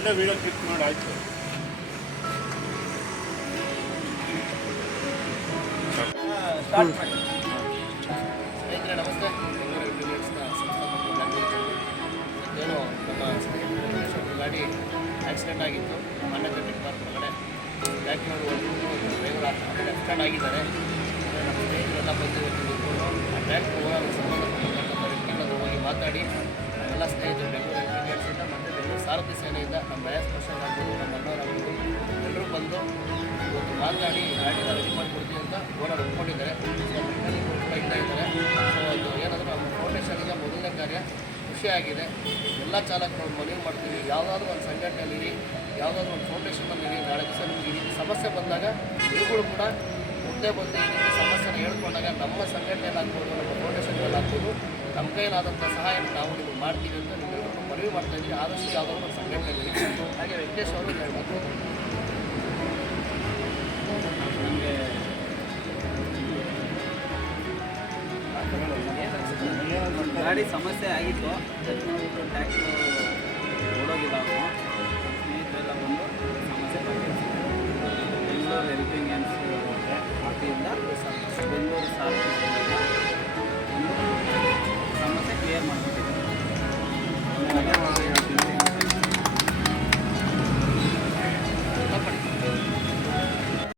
ಅಲ್ಲೇ video click ಮಾಡಿ, ಆಯ್ತು. ನಮಸ್ತೆ. ಏನು ನಮ್ಮ ಗಾಡಿ ಆಕ್ಸಿಡೆಂಟ್ ಆಗಿತ್ತು. ಮಾನ್ಯತೆ ಬಿಟ್ಟು ಪಾರ್ಕ್ ಒಳಗಡೆ ಬ್ಯಾಕ್ ನೋಡಿ ಒಂದು ಡ್ರೈವರ್ ಆಕ್ಸಿಡೆಂಟ್ ಆಗಿದ್ದಾರೆ. ನಮ್ಮ ಸ್ನೇಹಿತರೆಲ್ಲ ಬಂದು ನಿಂತ್ಕೊಂಡು ಆ ಟ್ರ್ಯಾಕ್ ಹೋಗೋ ಸಂಬಂಧಪಟ್ಟಂಥ ವ್ಯಕ್ತಿಗಳನ್ನ ಹೋಗಿ ಮಾತಾಡಿ, ಎಲ್ಲ ಸ್ನೇಹಿತರು ಬೆಂಗಳೂರು ಸಾರಥಿ ಸೇನೆಯಿಂದ ನಮ್ಮ ಪರ್ಸನ್ ಆಗ್ಬೋದು ನಮ್ಮ ಎಲ್ಲರೂ ಬಂದು ಇವತ್ತು ಮಾತಾಡಿ ಗಾಡಿನ ರೆಡಿ ಮಾಡಿಕೊಡ್ತೀವಿ ಅಂತ ಓನರ್ ಒಪ್ಕೊಂಡಿದ್ದಾರೆ ಇದ್ದಾರೆ. ಸೊ ಅದು ಏನಂದ್ರೆ ನಮ್ಮ ಫೌಂಡೇಶನ್ಗೆ ಮೊದಲನೇ ಕಾರ್ಯ ಖುಷಿಯಾಗಿದೆ ಎಲ್ಲ ಚಾಲಕರು ಮನವಿ ಮಾಡ್ತೀವಿ. ಯಾವುದಾದ್ರೂ ಒಂದು ಸಂಘಟನೆಯಲ್ಲಿ ಯಾವುದಾದ್ರೂ ಒಂದು ಫೌಂಡೇಶನಲ್ಲಿ ನಾಳೆ ದಿವಸ ನಿಮಗೆ ಈ ಸಮಸ್ಯೆ ಬಂದಾಗ ಇವುಗಳು ಕೂಡ ಮುಂದೆ ಬಂದು ಈ ರೀತಿ ಸಮಸ್ಯೆನ ಹೇಳ್ಕೊಂಡಾಗ ನಮ್ಮ ಸಂಘಟನೆಯಲ್ಲಿ ಆಗ್ಬೋದು ನಮ್ಮ ಫೌಂಡೇಶನ್ಗಳಲ್ಲಿ ಆಗ್ಬೋದು ನಮ್ಮ ಕೈಲಾದಂಥ ಸಹಾಯ ನಾವು ನಿಮಗೆ ಮಾಡ್ತೀವಿ ಅಂತ ನಿಮಗೆ ಮನವಿ ಮಾಡ್ತಾ ಇದ್ದೀವಿ ಆದಷ್ಟು ಯಾವುದೋ ಒಂದು ಸಂಘಟನೆಯಲ್ಲಿ ಹಾಗೆ ವೆಂಕಟೇಶ್ ಅವರು ಹೇಳಬೇಕು ಗಾಡಿ ಸಮಸ್ಯೆ ಆಗಿತ್ತು. ನಾವು ಟ್ಯಾಕ್ಟ್ರು ಟ್ಯಾಕ್ಸ್ ಓಡೋಗಿಲ್ಲ ಸ್ನೇಹಿತರೆಲ್ಲ ಬಂದು ಸಮಸ್ಯೆ ಬಂದಿದೆ ಬೆಂಗಳೂರು ಹೆಲ್ಪಿಂಗ್ ಸಾರಿಗೆ